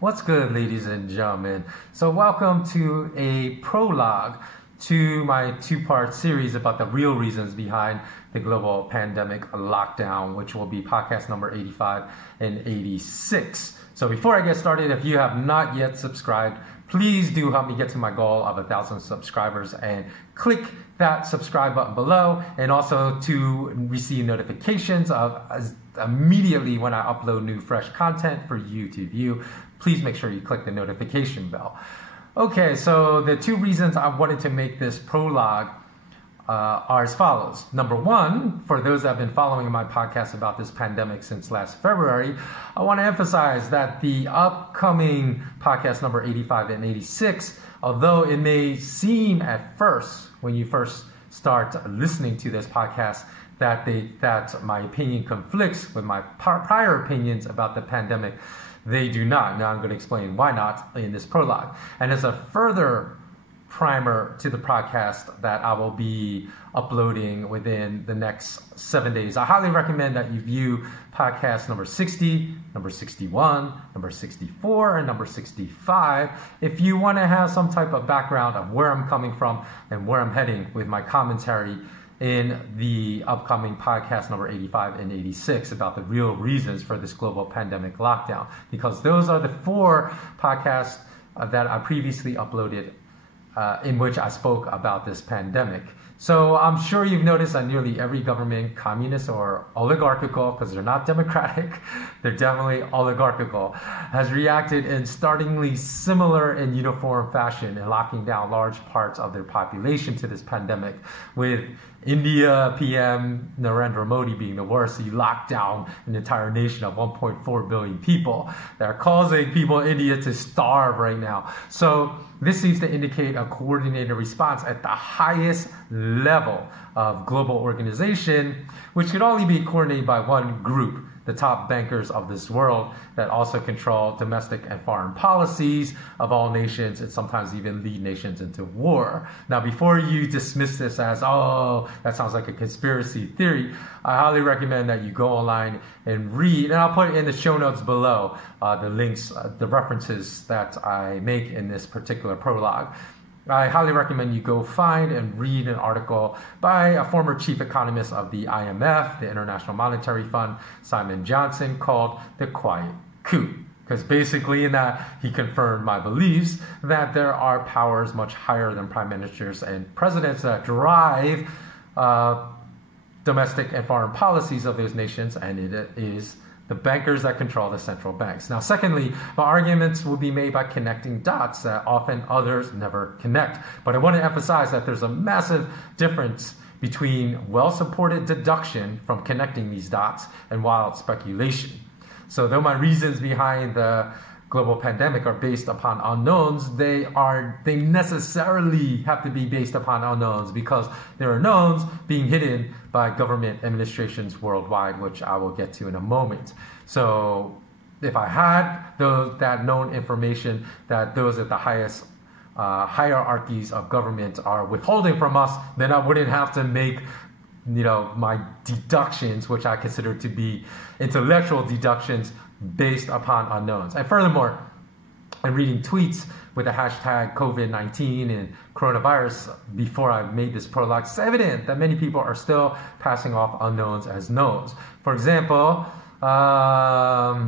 What's good, ladies and gentlemen? So welcome to a prologue to my two-part series about the real reasons behind the global pandemic lockdown, which will be podcast number 85 and 86. So before I get started, if you have not yet subscribed, please do help me get to my goal of 1,000 subscribers and click that subscribe button below, and also to receive notifications of immediately when I upload new fresh content for you to view. Please make sure you click the notification bell. Okay, so the two reasons I wanted to make this prologue are as follows. Number one, for those that have been following my podcast about this pandemic since last February, I want to emphasize that the upcoming podcast number 85 and 86, although it may seem at first, when you first start listening to this podcast, that my opinion conflicts with my prior opinions about the pandemic, they do not. Now I'm going to explain why not in this prologue. And as a further primer to the podcast that I will be uploading within the next 7 days, I highly recommend that you view podcast number 60, number 61, number 64, and number 65 if you want to have some type of background of where I'm coming from and where I'm heading with my commentary in the upcoming podcast number 85 and 86 about the real reasons for this global pandemic lockdown, because those are the four podcasts that I previously uploaded in which I spoke about this pandemic. So I'm sure you've noticed that nearly every government, communist or oligarchical, because they're not democratic, they're definitely oligarchical, has reacted in startlingly similar and uniform fashion in locking down large parts of their population to this pandemic, with India PM Narendra Modi being the worst. He locked down an entire nation of 1.4 billion people that are causing people in India to starve right now. So this seems to indicate a coordinated response at the highest level of global organization, which could only be coordinated by one group, the top bankers of this world that also control domestic and foreign policies of all nations and sometimes even lead nations into war. Now, before you dismiss this as, oh, that sounds like a conspiracy theory, I highly recommend that you go online and read, and I'll put in the show notes below the links, the references that I make in this particular prologue. I highly recommend you go find and read an article by a former chief economist of the IMF, the International Monetary Fund, Simon Johnson, called The Quiet Coup. Because basically in that, he confirmed my beliefs that there are powers much higher than prime ministers and presidents that drive domestic and foreign policies of those nations, and it is the bankers that control the central banks. Now, secondly, my arguments will be made by connecting dots that often others never connect. But I want to emphasize that there's a massive difference between well-supported deduction from connecting these dots and wild speculation. So though my reasons behind the global pandemic are based upon unknowns, they necessarily have to be based upon unknowns, because there are knowns being hidden by government administrations worldwide, which I will get to in a moment. So if I had that known information that those at the highest hierarchies of government are withholding from us, then I wouldn't have to make my deductions, which I consider to be intellectual deductions, based upon unknowns. And furthermore, I'm reading tweets with the hashtag COVID-19 and coronavirus before I made this prologue. It's evident that many people are still passing off unknowns as knowns. For example, I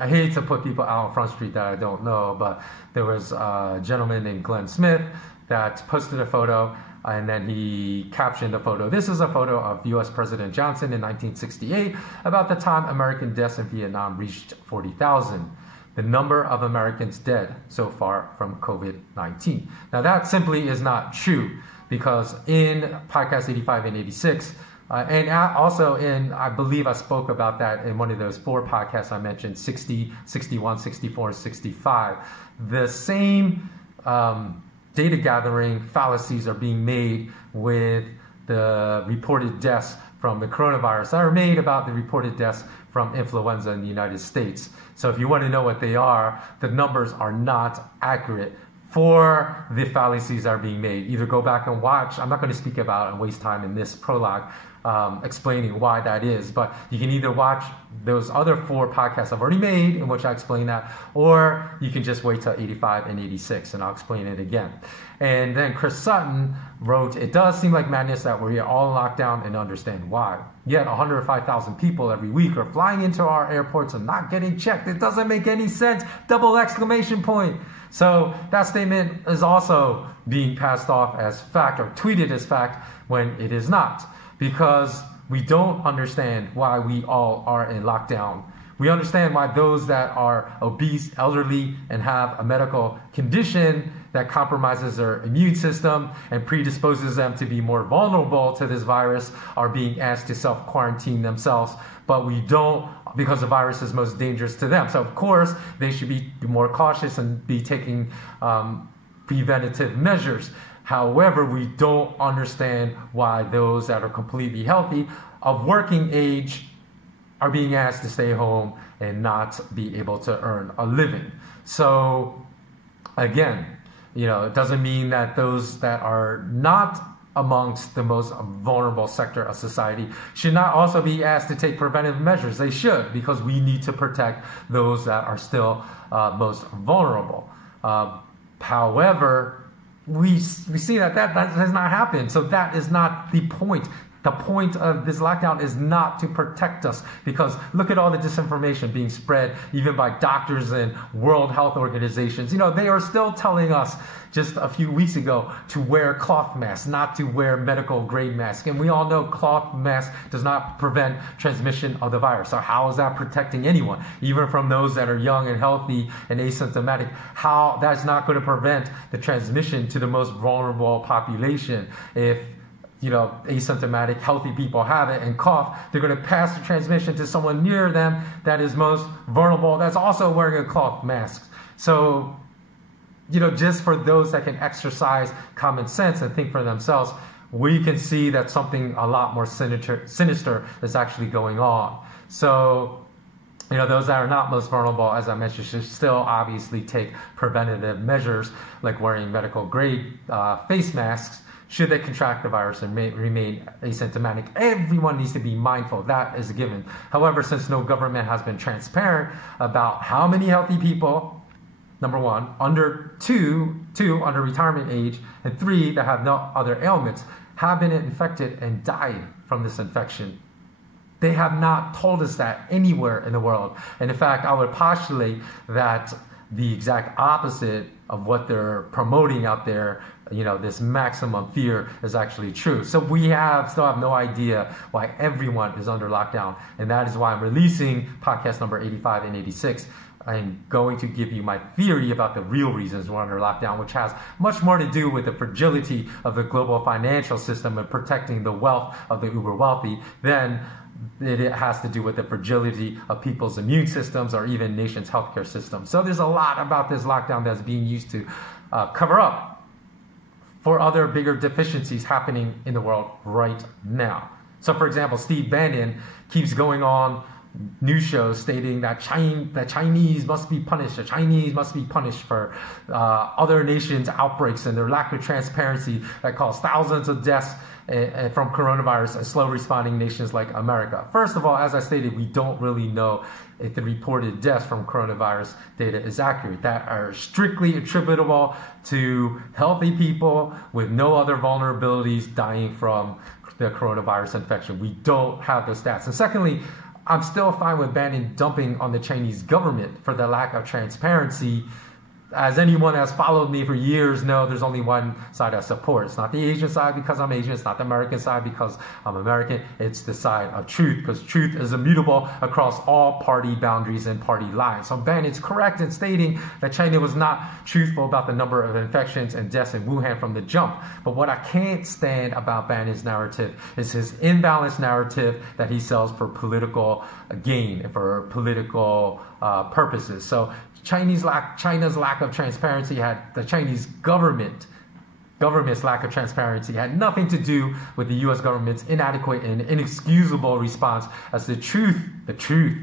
hate to put people out on Front Street that I don't know, but there was a gentleman named Glenn Smith that posted a photo, and then he captioned the photo. This is a photo of US President Johnson in 1968, about the time American deaths in Vietnam reached 40,000. The number of Americans dead so far from COVID-19. Now that simply is not true, because in podcast 85 and 86, and also I believe I spoke about that in one of those four podcasts I mentioned, 60, 61, 64, and 65. The same data gathering fallacies are being made with the reported deaths from the coronavirus that are made about the reported deaths from influenza in the United States. So if you want to know what they are, the numbers are not accurate for the fallacies that are being made. Either go back and watch, I'm not going to speak about and waste time in this prologue explaining why that is, but you can either watch those other 4 podcasts I've already made in which I explain that, or you can just wait till 85 and 86 and I'll explain it again. And then Chris Sutton wrote, "It does seem like madness that we're all in lockdown and understand why. Yet 105,000 people every week are flying into our airports and not getting checked. It doesn't make any sense. Double exclamation point." So that statement is also being passed off as fact or tweeted as fact when it is not, because we don't understand why we all are in lockdown. We understand why those that are obese, elderly, and have a medical condition that compromises their immune system and predisposes them to be more vulnerable to this virus are being asked to self-quarantine themselves, but we don't, because the virus is most dangerous to them. So of course, they should be more cautious and be taking preventative measures. However, we don't understand why those that are completely healthy, of working age, are being asked to stay home and not be able to earn a living. So again, it doesn't mean that those that are not amongst the most vulnerable sector of society should not also be asked to take preventive measures. They should, because we need to protect those that are still most vulnerable. However, we see that has not happened. So that is not the point. The point of this lockdown is not to protect us, because look at all the disinformation being spread even by doctors and World Health Organizations. They are still telling us just a few weeks ago to wear cloth masks, not to wear medical grade masks. And we all know cloth mask does not prevent transmission of the virus. So how is that protecting anyone, even from those that are young and healthy and asymptomatic? How that's not going to prevent the transmission to the most vulnerable population. If asymptomatic, healthy people have it and cough, they're going to pass the transmission to someone near them that is most vulnerable, that's also wearing a cloth mask. So, just for those that can exercise common sense and think for themselves, we can see that something a lot more sinister is actually going on. So, those that are not most vulnerable, as I mentioned, should still obviously take preventative measures like wearing medical grade face masks, should they contract the virus and remain asymptomatic. Everyone needs to be mindful. That is a given. However, since no government has been transparent about how many healthy people, number 1, under 2 under retirement age, and 3 that have no other ailments, have been infected and died from this infection. They have not told us that anywhere in the world. And in fact, I would postulate that the exact opposite of what they're promoting out there, this maximum fear, is actually true. So we still have no idea why everyone is under lockdown. And that is why I'm releasing podcast number 85 and 86. I'm going to give you my theory about the real reasons we're under lockdown, which has much more to do with the fragility of the global financial system and protecting the wealth of the uber wealthy than it has to do with the fragility of people's immune systems or even nations' healthcare systems. So there's a lot about this lockdown that's being used to cover up for other bigger deficiencies happening in the world right now. So for example, Steve Bannon keeps going on news shows stating that Chinese must be punished. The Chinese must be punished for other nations' outbreaks and their lack of transparency that caused thousands of deaths from coronavirus in slow responding nations like America. First of all, as I stated, we don't really know if the reported deaths from coronavirus data is accurate. That are strictly attributable to healthy people with no other vulnerabilities dying from the coronavirus infection. We don't have those stats. And secondly, I'm still fine with Bannon dumping on the Chinese government for the lack of transparency. As anyone that's followed me for years know, there's only one side I support. It's not the Asian side because I'm Asian. It's not the American side because I'm American. It's the side of truth, because truth is immutable across all party boundaries and party lines. So Bannon's correct in stating that China was not truthful about the number of infections and deaths in Wuhan from the jump. But what I can't stand about Bannon's narrative is his imbalanced narrative that he sells for political gain and for political purposes. So China's lack of transparency the Chinese government's lack of transparency had nothing to do with the U.S. government's inadequate and inexcusable response as the truth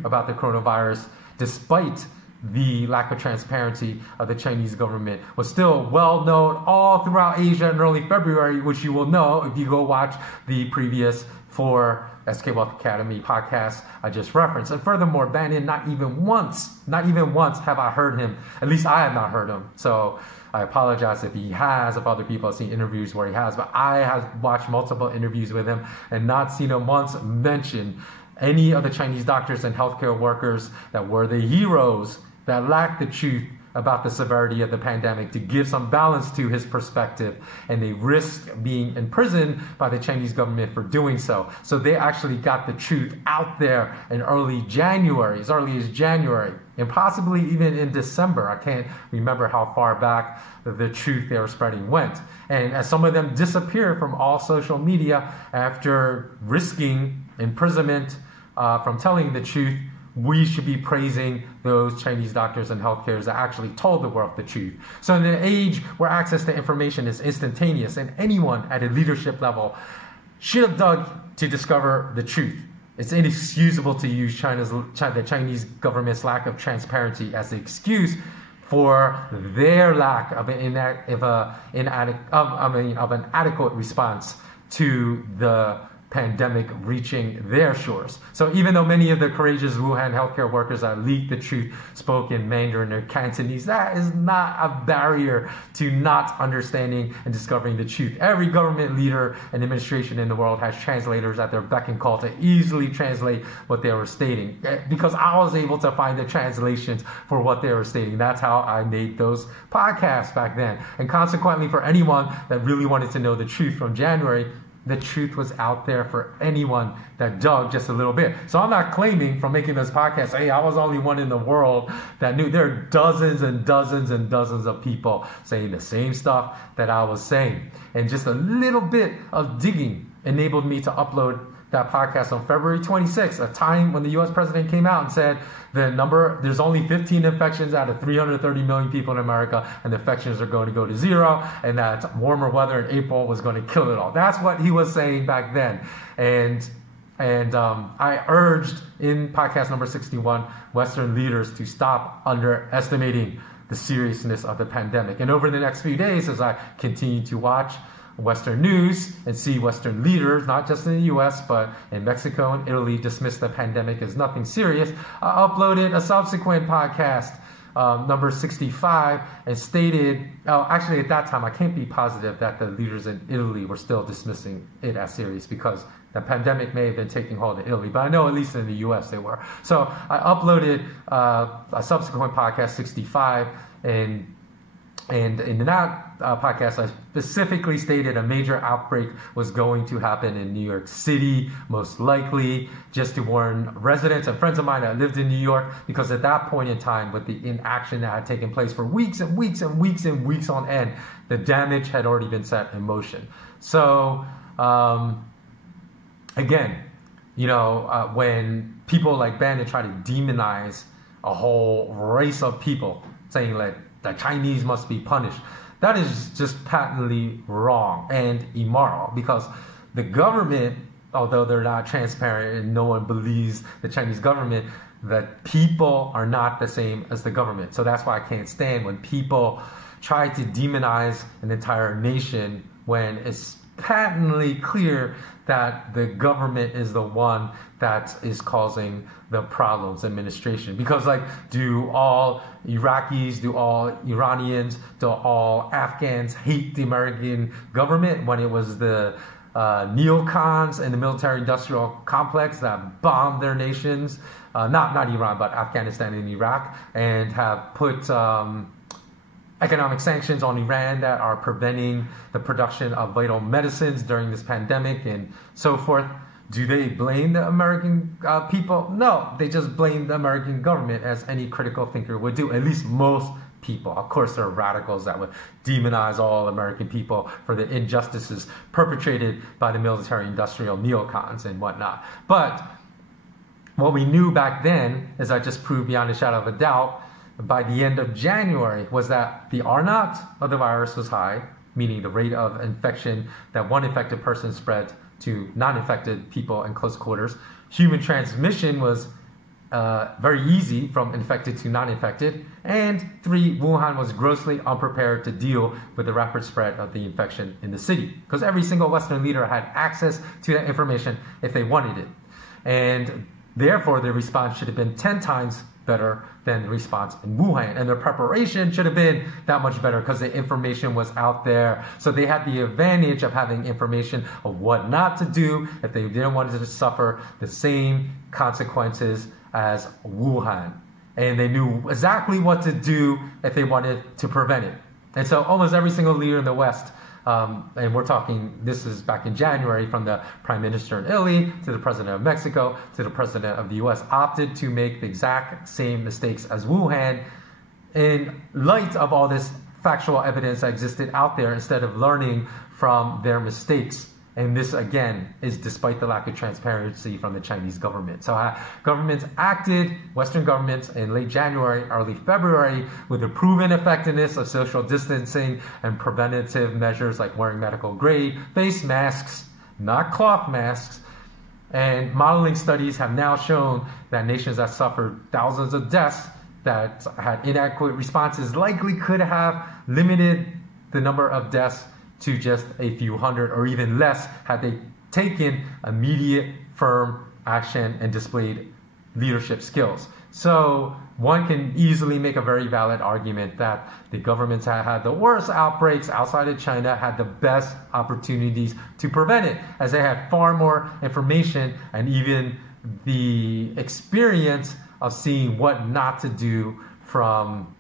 about the coronavirus, despite the lack of transparency of the Chinese government was still well known all throughout Asia in early February, which you will know if you go watch the previous 4 SK Wealth Academy podcasts I just referenced. And furthermore, Bannon, not even once have I heard him. At least I have not heard him. So I apologize if he has, if other people have seen interviews where he has, but I have watched multiple interviews with him and not seen him once mention any of the Chinese doctors and healthcare workers that were the heroes that lacked the truth about the severity of the pandemic to give some balance to his perspective, and they risked being imprisoned by the Chinese government for doing so. So they actually got the truth out there in early January, as early as January, and possibly even in December. I can't remember how far back the truth they were spreading went. And as some of them disappeared from all social media after risking imprisonment from telling the truth, we should be praising those Chinese doctors and healthcare that actually told the world the truth. So in an age where access to information is instantaneous and anyone at a leadership level should have dug to discover the truth, it's inexcusable to use the Chinese government's lack of transparency as an excuse for their lack of an adequate response to the pandemic reaching their shores. So even though many of the courageous Wuhan healthcare workers that leaked the truth spoke in Mandarin or Cantonese, that is not a barrier to not understanding and discovering the truth. Every government leader and administration in the world has translators at their beck and call to easily translate what they were stating. Because I was able to find the translations for what they were stating. That's how I made those podcasts back then. And consequently, for anyone that really wanted to know the truth from January, the truth was out there for anyone that dug just a little bit. So I'm not claiming from making this podcast, hey, I was the only one in the world that knew. There are dozens and dozens and dozens of people saying the same stuff that I was saying. And just a little bit of digging enabled me to upload that podcast on February 26th, a time when the US president came out and said there's only 15 infections out of 330 million people in America, and the infections are going to go to 0, and that warmer weather in April was going to kill it all. That's what he was saying back then. And I urged in podcast number 61 Western leaders to stop underestimating the seriousness of the pandemic. And over the next few days, as I continue to watch Western news and see Western leaders, not just in the US, but in Mexico and Italy, dismiss the pandemic as nothing serious, I uploaded a subsequent podcast, number 65, and stated, actually at that time, I can't be positive that the leaders in Italy were still dismissing it as serious because the pandemic may have been taking hold in Italy, but I know at least in the US they were. So I uploaded a subsequent podcast, 65, and in that podcast, I specifically stated a major outbreak was going to happen in New York City, most likely, just to warn residents and friends of mine that lived in New York, because at that point in time, with the inaction that had taken place for weeks and weeks and weeks and weeks on end, the damage had already been set in motion. So, again, when people like Bannon try to demonize a whole race of people, saying like, the Chinese must be punished. That is just patently wrong and immoral, because the government, although they're not transparent and no one believes the Chinese government, that people are not the same as the government. So that's why I can't stand when people try to demonize an entire nation when it's patently clear that the government is the one that is causing the problems, administration. Because do all Iraqis, do all Iranians, do all Afghans hate the American government when it was the neocons and the military-industrial complex that bombed their nations, not Iran, but Afghanistan and Iraq, and have put economic sanctions on Iran that are preventing the production of vital medicines during this pandemic and so forth? Do they blame the American people? No, they just blame the American government, as any critical thinker would do, at least most people. Of course, there are radicals that would demonize all American people for the injustices perpetrated by the military-industrial neocons and whatnot. But what we knew back then, as I just proved beyond a shadow of a doubt, by the end of January, was that the R0 of the virus was high, meaning the rate of infection that one infected person spread to non-infected people in close quarters. Human transmission was very easy from infected to non-infected. And 3, Wuhan was grossly unprepared to deal with the rapid spread of the infection in the city, because every single Western leader had access to that information if they wanted it. And therefore, their response should have been 10 times better than the response in Wuhan. And their preparation should have been that much better because the information was out there. So they had the advantage of having information of what not to do if they didn't want to suffer the same consequences as Wuhan. And they knew exactly what to do if they wanted to prevent it. And so almost every single leader in the West, and we're talking, this is back in January, from the Prime Minister in Italy to the President of Mexico to the President of the US, opted to make the exact same mistakes as Wuhan in light of all this factual evidence that existed out there, instead of learning from their mistakes. And this, again, is despite the lack of transparency from the Chinese government. So governments acted, Western governments, in late January, early February, with the proven effectiveness of social distancing and preventative measures like wearing medical grade face masks, not cloth masks. And modeling studies have now shown that nations that suffered thousands of deaths, that had inadequate responses, likely could have limited the number of deaths to just a few hundred or even less had they taken immediate, firm action and displayed leadership skills. So one can easily make a very valid argument that the governments that had the worst outbreaks outside of China had the best opportunities to prevent it, as they had far more information and even the experience of seeing what not to do from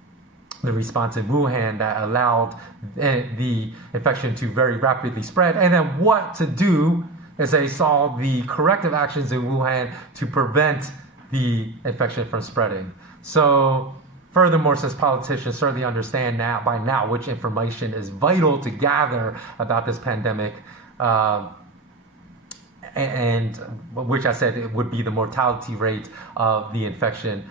the response in Wuhan that allowed the infection to very rapidly spread, and then what to do as they saw the corrective actions in Wuhan to prevent the infection from spreading. So furthermore, since politicians certainly understand by now which information is vital to gather about this pandemic, and which I said it would be the mortality rate of the infection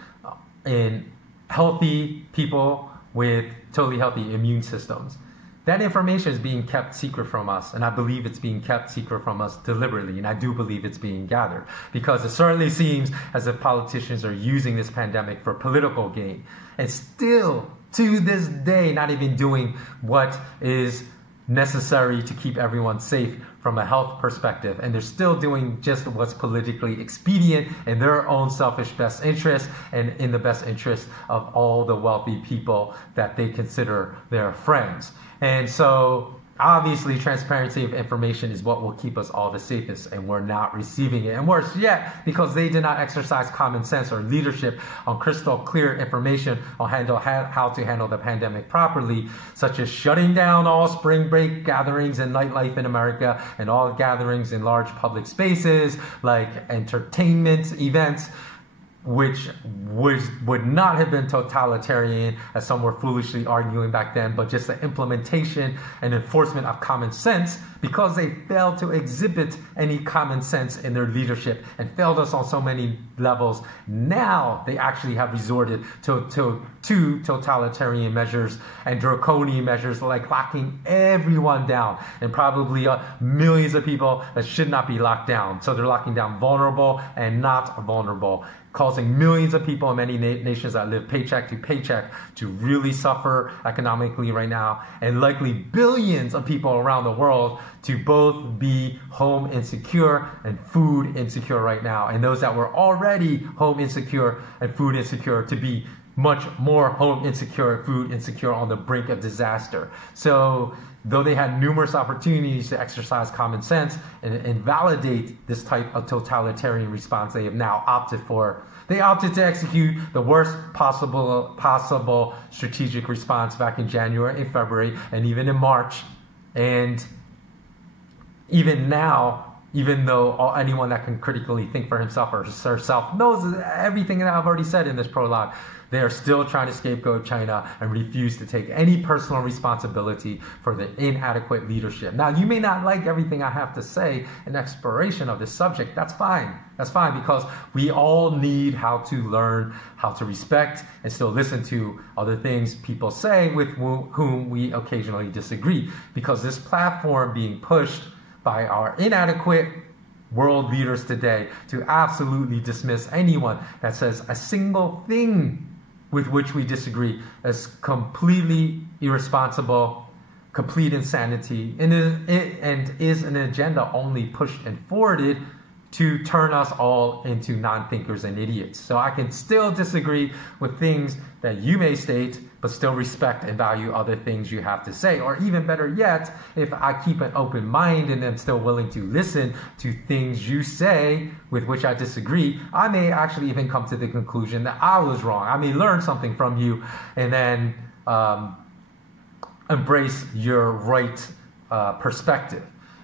in healthy people with totally healthy immune systems. That information is being kept secret from us, and I believe it's being kept secret from us deliberately, and I do believe it's being gathered, because it certainly seems as if politicians are using this pandemic for political gain, and still, to this day, not even doing what is necessary to keep everyone safe from a health perspective, and they're still doing just what's politically expedient in their own selfish best interest and in the best interest of all the wealthy people that they consider their friends. And so obviously transparency of information is what will keep us all the safest, and we're not receiving it. And worse yet, because they did not exercise common sense or leadership on crystal clear information on how to handle the pandemic properly, such as shutting down all spring break gatherings and nightlife in America and all gatherings in large public spaces like entertainment events, which would not have been totalitarian, as some were foolishly arguing back then, but just the implementation and enforcement of common sense, because they failed to exhibit any common sense in their leadership and failed us on so many levels. Now they actually have resorted to totalitarian measures and draconian measures, like locking everyone down, and probably millions of people that should not be locked down. So they're locking down vulnerable and not vulnerable, causing millions of people in many nations that live paycheck to paycheck to really suffer economically right now, and likely billions of people around the world to both be home insecure and food insecure right now, and those that were already home insecure and food insecure to be much more home insecure, food insecure, on the brink of disaster. So though they had numerous opportunities to exercise common sense and validate this type of totalitarian response, they have now opted for. They opted to execute the worst possible strategic response back in January and February and even in March. And even now, even though anyone that can critically think for himself or herself knows everything that I've already said in this prologue, they are still trying to scapegoat China and refuse to take any personal responsibility for the inadequate leadership. Now, you may not like everything I have to say in exploration of this subject. That's fine. That's fine, because we all need how to learn how to respect and still listen to other things people say with whom we occasionally disagree, because this platform being pushed by our inadequate world leaders today to absolutely dismiss anyone that says a single thing with which we disagree as completely irresponsible, complete insanity, and is an agenda only pushed and forwarded to turn us all into non-thinkers and idiots. So I can still disagree with things that you may state, but still respect and value other things you have to say. Or even better yet, if I keep an open mind and am still willing to listen to things you say with which I disagree, I may actually even come to the conclusion that I was wrong. I may learn something from you and then embrace your right perspective,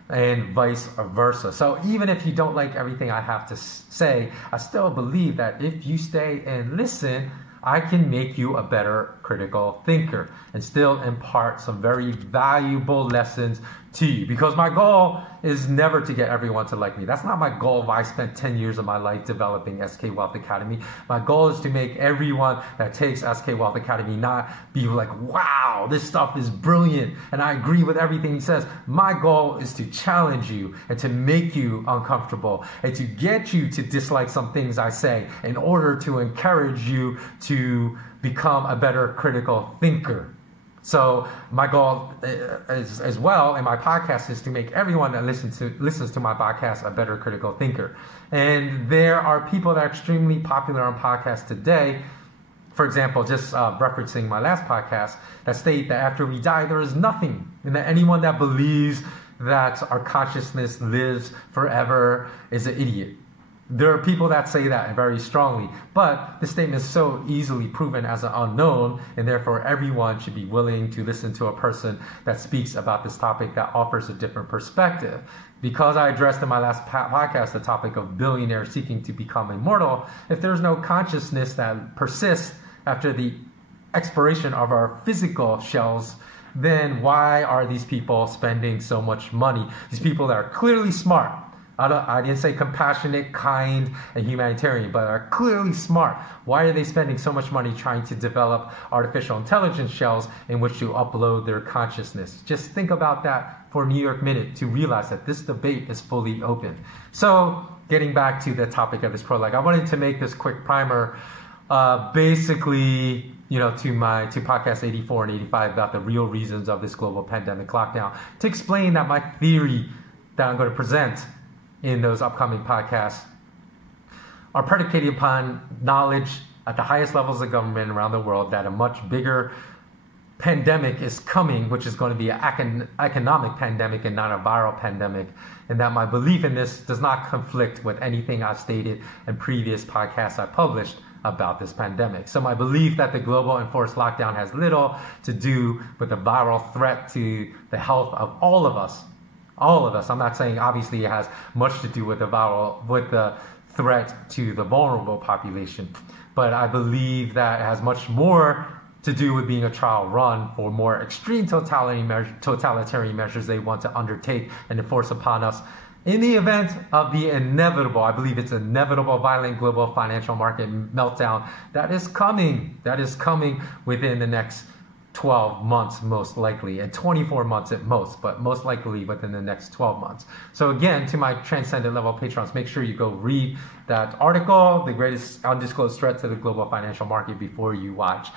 and vice versa. So even if you don't like everything I have to say, I still believe that if you stay and listen, I can make you a better critical thinker and still impart some very valuable lessons to you. Because my goal is never to get everyone to like me. That's not my goal if I spent 10 years of my life developing SK Wealth Academy. My goal is to make everyone that takes SK Wealth Academy not be like, wow, this stuff is brilliant and I agree with everything he says. My goal is to challenge you and to make you uncomfortable and to get you to dislike some things I say in order to encourage you to become a better critical thinker. So my goal as well in my podcast is to make everyone that listens to my podcast a better critical thinker. And there are people that are extremely popular on podcasts today, for example, just referencing my last podcast, that state that after we die there is nothing, and that anyone that believes that our consciousness lives forever is an idiot. There are people that say that very strongly, but this statement is so easily proven as an unknown, and therefore everyone should be willing to listen to a person that speaks about this topic that offers a different perspective. Because I addressed in my last podcast the topic of billionaires seeking to become immortal, if there's no consciousness that persists after the expiration of our physical shells, then why are these people spending so much money? These people that are clearly smart. I didn't say compassionate, kind, and humanitarian, but are clearly smart. Why are they spending so much money trying to develop artificial intelligence shells in which to upload their consciousness? Just think about that for a New York Minute to realize that this debate is fully open. So, getting back to the topic of this prologue, I wanted to make this quick primer, basically, to podcast 84 and 85 about the real reasons of this global pandemic lockdown, to explain that my theory that I'm going to present in those upcoming podcasts are predicated upon knowledge at the highest levels of government around the world that a much bigger pandemic is coming, which is going to be an economic pandemic and not a viral pandemic, and that my belief in this does not conflict with anything I've stated in previous podcasts I published about this pandemic. So my belief that the global enforced lockdown has little to do with the viral threat to the health of all of us. All of us. I'm not saying obviously it has much to do with the threat to the vulnerable population, but I believe that it has much more to do with being a trial run for more extreme totalitarian measures they want to undertake and enforce upon us in the event of the inevitable, I believe it's inevitable, violent global financial market meltdown that is coming within the next 12 months most likely, and 24 months at most, but most likely within the next 12 months. So again, to my transcendent level patrons, make sure you go read that article, The Greatest Undisclosed Threat to the Global Financial Market, before you watch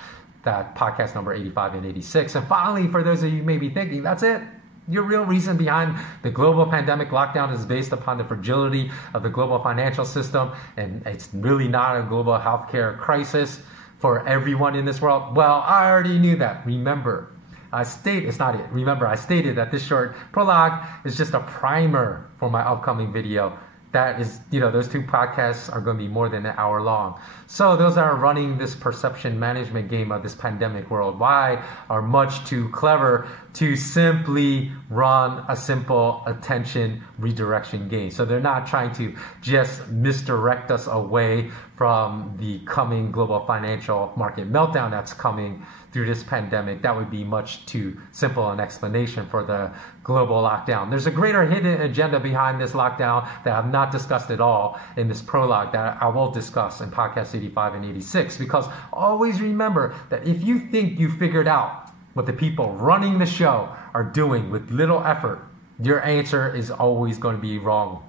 that podcast number 85 and 86. And finally, for those of you who may be thinking, that's it. Your real reason behind the global pandemic lockdown is based upon the fragility of the global financial system, and it's really not a global healthcare crisis for everyone in this world. Well, I already knew that. Remember, I stated that this short prologue is just a primer for my upcoming video. That is, those two podcasts are going to be more than an hour long. So those that are running this perception management game of this pandemic worldwide are much too clever to simply run a simple attention redirection game. So they're not trying to just misdirect us away from the coming global financial market meltdown that's coming through this pandemic. That would be much too simple an explanation for the global lockdown. There's a greater hidden agenda behind this lockdown that I've not discussed at all in this prologue that I will discuss in podcast 85 and 86, because always remember that if you think you figured out what the people running the show are doing with little effort, your answer is always going to be wrong.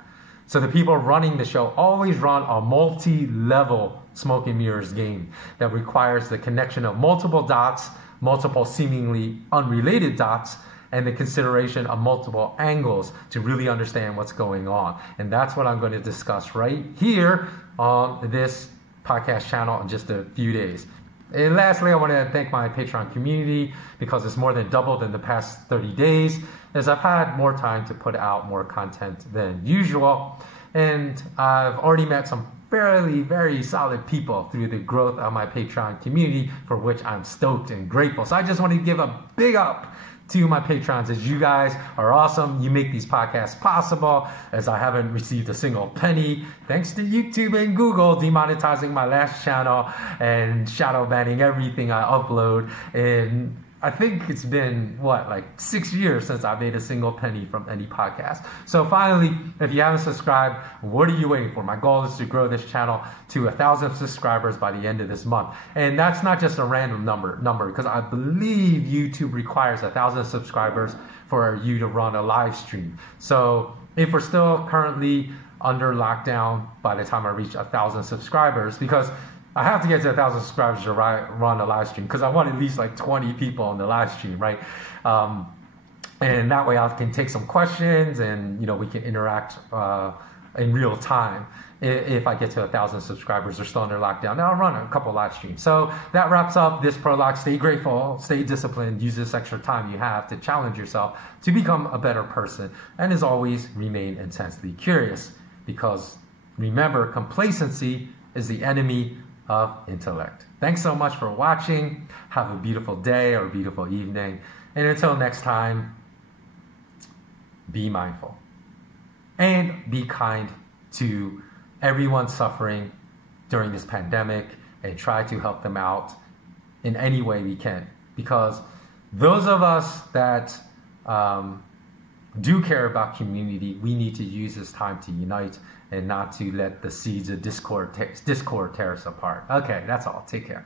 So the people running the show always run a multi-level smoke and mirrors game that requires the connection of multiple dots, multiple seemingly unrelated dots, and the consideration of multiple angles to really understand what's going on. And that's what I'm going to discuss right here on this podcast channel in just a few days. And lastly, I want to thank my Patreon community because it's more than doubled in the past 30 days as I've had more time to put out more content than usual. And I've already met some very solid people through the growth of my Patreon community, for which I'm stoked and grateful. So I just want to give a big up to my patrons, as you guys are awesome. You make these podcasts possible, as I haven't received a single penny thanks to YouTube and Google demonetizing my last channel and shadow banning everything I upload. And I think it's been, like 6 years since I made a single penny from any podcast. So finally, if you haven't subscribed, what are you waiting for? My goal is to grow this channel to 1,000 subscribers by the end of this month. And that's not just a random number, because I believe YouTube requires 1,000 subscribers for you to run a live stream. So if we're still currently under lockdown by the time I reach 1,000 subscribers, because I have to get to 1,000 subscribers to run a live stream, because I want at least like 20 people on the live stream, right? And that way I can take some questions and, we can interact in real time. If I get to 1,000 subscribers, they're still under lockdown, then I'll run a couple live streams. So that wraps up this prologue. Stay grateful, stay disciplined, use this extra time you have to challenge yourself to become a better person. And as always, remain intensely curious, because remember, complacency is the enemy of intellect. Thanks so much for watching. Have a beautiful day or a beautiful evening. And until next time, be mindful and be kind to everyone suffering during this pandemic, and try to help them out in any way we can. Because those of us that do care about community, we need to use this time to unite and not to let the seeds of discord tear us apart. Okay, that's all. Take care.